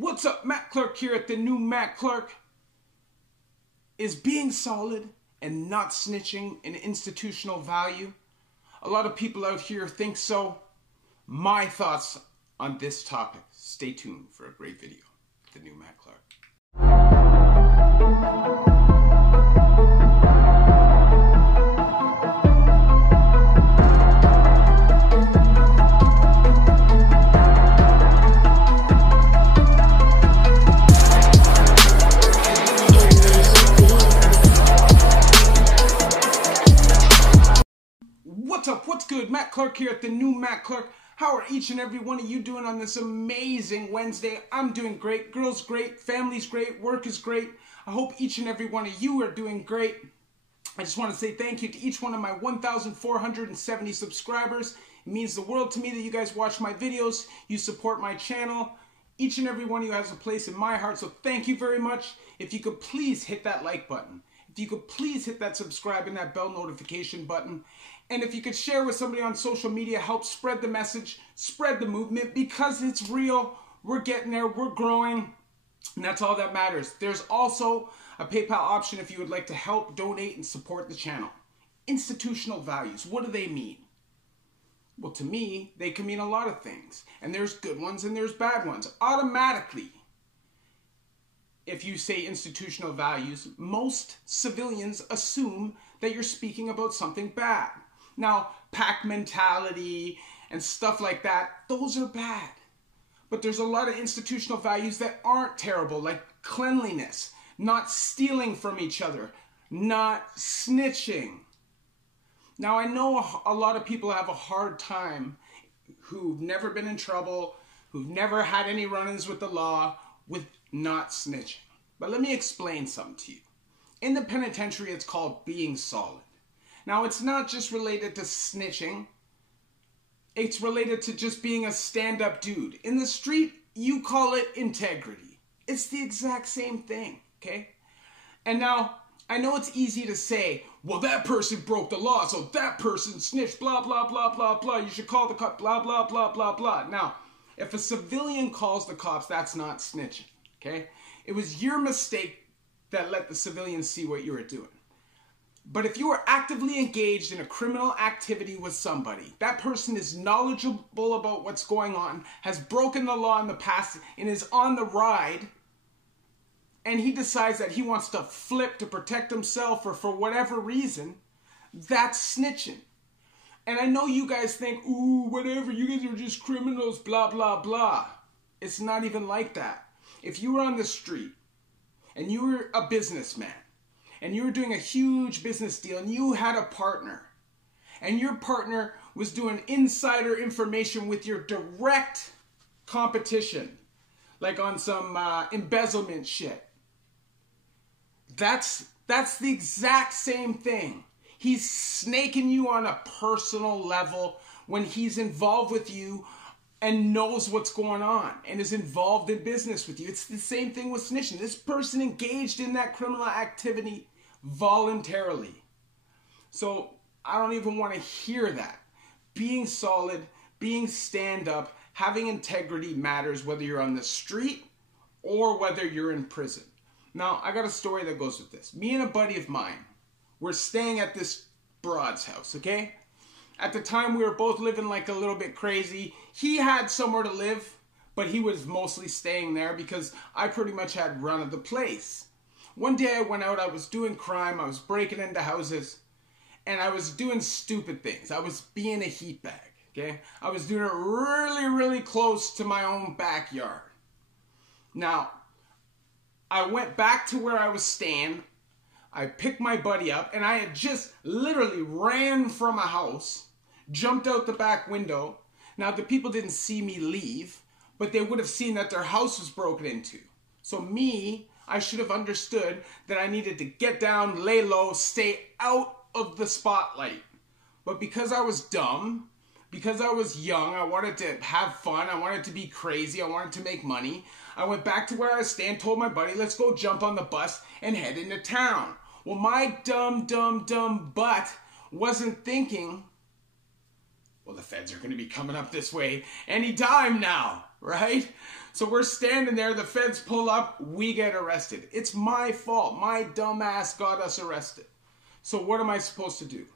What's up, Matt Clark here at the new Matt Clark. Is being solid and not snitching an institutional value? A lot of people out here think so. My thoughts on this topic. Stay tuned for a great video. The new Matt Clark. What's up? What's good? Matt Clark here at the new Matt Clark. How are each and every one of you doing on this amazing Wednesday? I'm doing great. Girls great. Family's great. Work is great. I hope each and every one of you are doing great. I just want to say thank you to each one of my 1,470 subscribers. It means the world to me that you guys watch my videos. You support my channel. Each and every one of you has a place in my heart, so thank you very much. If you could please hit that like button. If you could please hit that subscribe and that bell notification button. And if you could share with somebody on social media, help spread the message, spread the movement, because it's real. We're getting there, we're growing, and that's all that matters. There's also a PayPal option if you would like to help, donate, and support the channel. Institutional values, what do they mean? Well, to me, they can mean a lot of things. And there's good ones and there's bad ones. Automatically, if you say institutional values, most civilians assume that you're speaking about something bad. Now, pack mentality and stuff like that, those are bad. But there's a lot of institutional values that aren't terrible, like cleanliness, not stealing from each other, not snitching. Now, I know a lot of people have a hard time who've never been in trouble, who've never had any run-ins with the law, with not snitching. But let me explain something to you. In the penitentiary, it's called being solid. Now, it's not just related to snitching. It's related to just being a stand-up dude. In the street, you call it integrity. It's the exact same thing, okay? And now, I know it's easy to say, well, that person broke the law, so that person snitched, blah, blah, blah, blah, blah. You should call the cops, blah, blah, blah, blah, blah. Now, if a civilian calls the cops, that's not snitching, okay? It was your mistake that let the civilians see what you were doing. But if you are actively engaged in a criminal activity with somebody, that person is knowledgeable about what's going on, has broken the law in the past, and is on the ride, and he decides that he wants to flip to protect himself or for whatever reason, that's snitching. And I know you guys think, ooh, whatever, you guys are just criminals, blah, blah, blah. It's not even like that. If you were on the street and you were a businessman and you were doing a huge business deal and you had a partner and your partner was doing insider information with your direct competition, like on some embezzlement shit, that's the exact same thing. He's snaking you on a personal level when he's involved with you and knows what's going on and is involved in business with you. It's the same thing with snitching. This person engaged in that criminal activity voluntarily. So I don't even want to hear that. Being solid, being stand-up, having integrity matters whether you're on the street or whether you're in prison. Now, I got a story that goes with this. Me and a buddy of mine were staying at this broad's house, okay? At the time, we were both living like a little bit crazy. He had somewhere to live, but he was mostly staying there because I pretty much had run of the place. One day I went out, I was doing crime, I was breaking into houses, and I was doing stupid things. I was being a heat bag, okay? I was doing it really, really close to my own backyard. Now, I went back to where I was staying. I picked my buddy up, and I had just literally ran from a house, jumped out the back window. Now, the people didn't see me leave, but they would have seen that their house was broken into. So I should have understood that I needed to get down, lay low, stay out of the spotlight. But because I was dumb, because I was young, I wanted to have fun, I wanted to be crazy, I wanted to make money, I went back to where I was staying, told my buddy, let's go jump on the bus and head into town. Well, my dumb butt wasn't thinking, well, the feds are going to be coming up this way any time now. right? So we're standing there, the feds pull up, we get arrested. It's my fault. My dumb ass got us arrested. So what am I supposed to do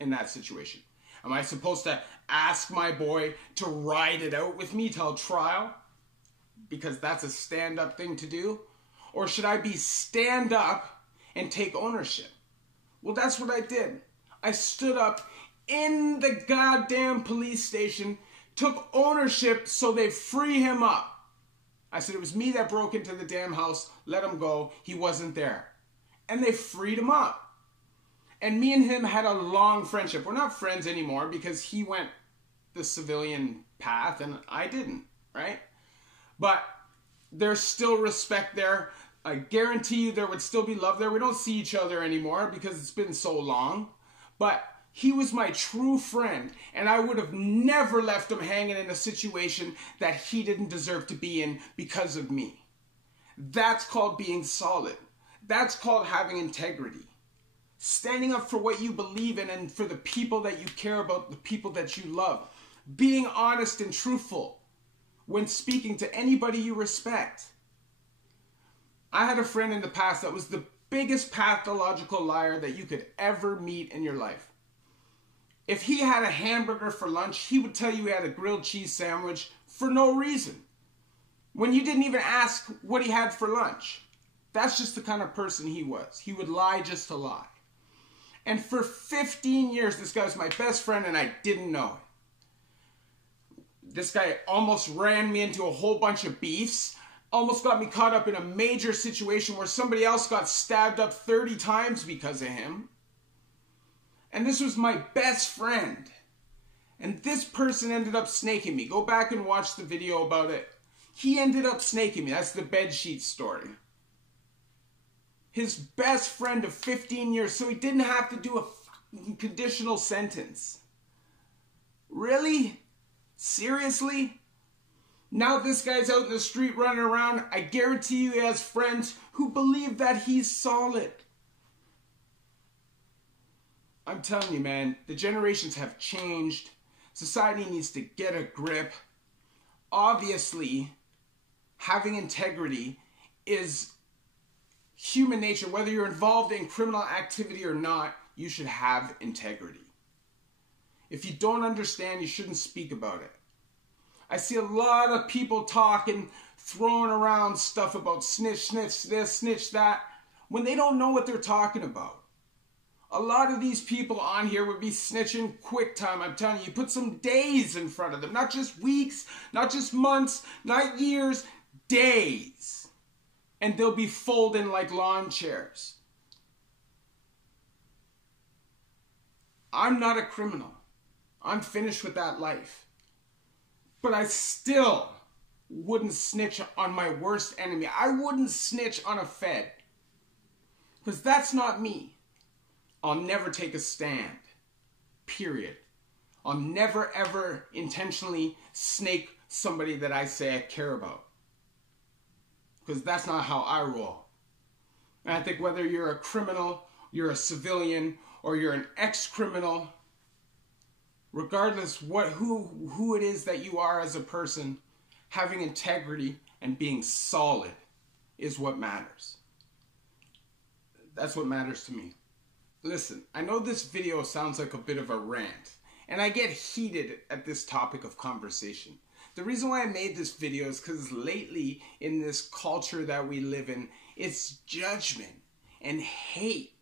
in that situation? Am I supposed to ask my boy to ride it out with me till trial? Because that's a stand-up thing to do? Or should I be stand up and take ownership? Well, that's what I did. I stood up in the goddamn police station, took ownership so they free him up. I said, it was me that broke into the damn house, let him go, he wasn't there. And they freed him up. And me and him had a long friendship. We're not friends anymore because he went the civilian path and I didn't, right? But there's still respect there. I guarantee you there would still be love there. We don't see each other anymore because it's been so long. But he was my true friend, and I would have never left him hanging in a situation that he didn't deserve to be in because of me. That's called being solid. That's called having integrity. Standing up for what you believe in and for the people that you care about, the people that you love. Being honest and truthful when speaking to anybody you respect. I had a friend in the past that was the biggest pathological liar that you could ever meet in your life. If he had a hamburger for lunch, he would tell you he had a grilled cheese sandwich for no reason. When you didn't even ask what he had for lunch. That's just the kind of person he was. He would lie just to lie. And for 15 years, this guy was my best friend and I didn't know it. This guy almost ran me into a whole bunch of beefs. Almost got me caught up in a major situation where somebody else got stabbed up 30 times because of him. And this was my best friend. And this person ended up snaking me. Go back and watch the video about it. He ended up snaking me. That's the bedsheet story. His best friend of 15 years, so he didn't have to do a fucking conditional sentence. Really? Seriously? Now this guy's out in the street running around. I guarantee you he has friends who believe that he's solid. I'm telling you, man, the generations have changed. Society needs to get a grip. Obviously, having integrity is human nature. Whether you're involved in criminal activity or not, you should have integrity. If you don't understand, you shouldn't speak about it. I see a lot of people talking, throwing around stuff about snitch, snitch this, snitch that, when they don't know what they're talking about. A lot of these people on here would be snitching quick time. I'm telling you, put some days in front of them. Not just weeks, not just months, not years, days. And they'll be folding like lawn chairs. I'm not a criminal. I'm finished with that life. But I still wouldn't snitch on my worst enemy. I wouldn't snitch on a Fed. Because that's not me. I'll never take a stand. Period. I'll never ever intentionally snake somebody that I say I care about. Because that's not how I roll. And I think whether you're a criminal, you're a civilian, or you're an ex-criminal, regardless who it is that you are as a person, having integrity and being solid is what matters. That's what matters to me. Listen, I know this video sounds like a bit of a rant, and I get heated at this topic of conversation. The reason why I made this video is because lately in this culture that we live in, it's judgment and hate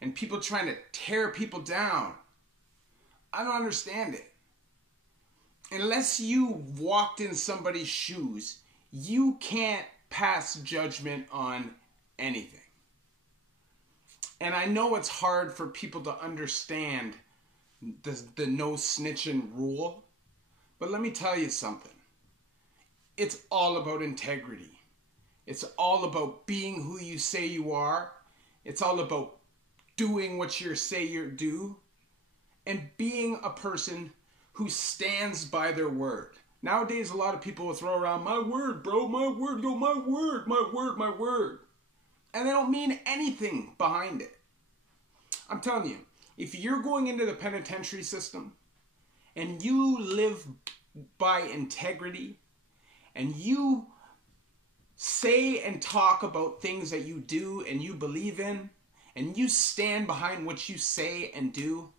and people trying to tear people down. I don't understand it. Unless you walked in somebody's shoes, you can't pass judgment on anything. And I know it's hard for people to understand the no snitching rule, but let me tell you something. It's all about integrity. It's all about being who you say you are. It's all about doing what you say you do. And being a person who stands by their word. Nowadays, a lot of people will throw around, my word, bro, my word, yo, my word, my word, my word. And they don't mean anything behind it. I'm telling you, if you're going into the penitentiary system and you live by integrity and you say and talk about things that you do and you believe in, and you stand behind what you say and do,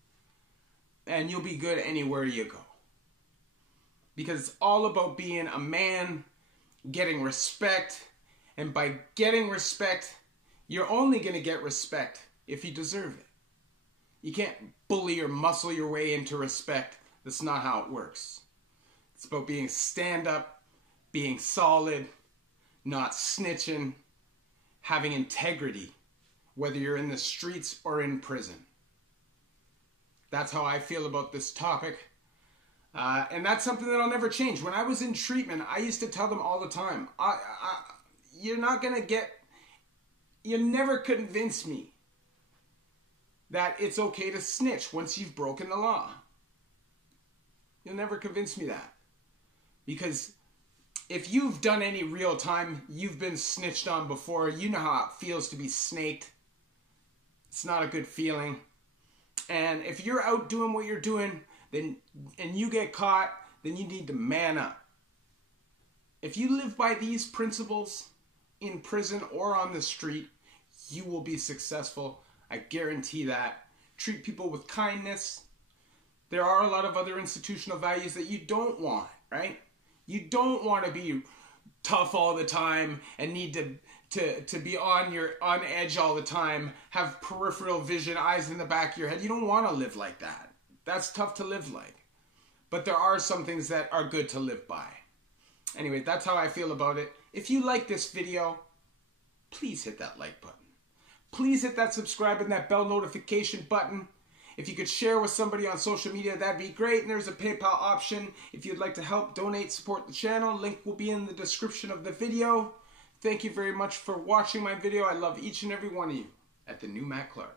and you'll be good anywhere you go. Because it's all about being a man, getting respect, and by getting respect, you're only going to get respect if you deserve it. You can't bully or muscle your way into respect. That's not how it works. It's about being stand-up, being solid, not snitching, having integrity, whether you're in the streets or in prison. That's how I feel about this topic. And that's something that I'll never change. When I was in treatment, I used to tell them all the time, you're never convince me that it's okay to snitch once you've broken the law. You'll never convince me that. Because if you've done any real time, you've been snitched on before, you know how it feels to be snaked. It's not a good feeling. And if you're out doing what you're doing, and you get caught, then you need to man up. If you live by these principles in prison or on the street, you will be successful. I guarantee that. Treat people with kindness. There are a lot of other institutional values that you don't want, right? You don't want to be tough all the time and need to be on edge all the time, have peripheral vision, eyes in the back of your head. You don't want to live like that. That's tough to live like. But there are some things that are good to live by. Anyway, that's how I feel about it. If you like this video, please hit that like button. Please hit that subscribe and that bell notification button. If you could share with somebody on social media, that'd be great. And there's a PayPal option if you'd like to help donate, support the channel. Link will be in the description of the video. Thank you very much for watching my video. I love each and every one of you at the new Matt Clark.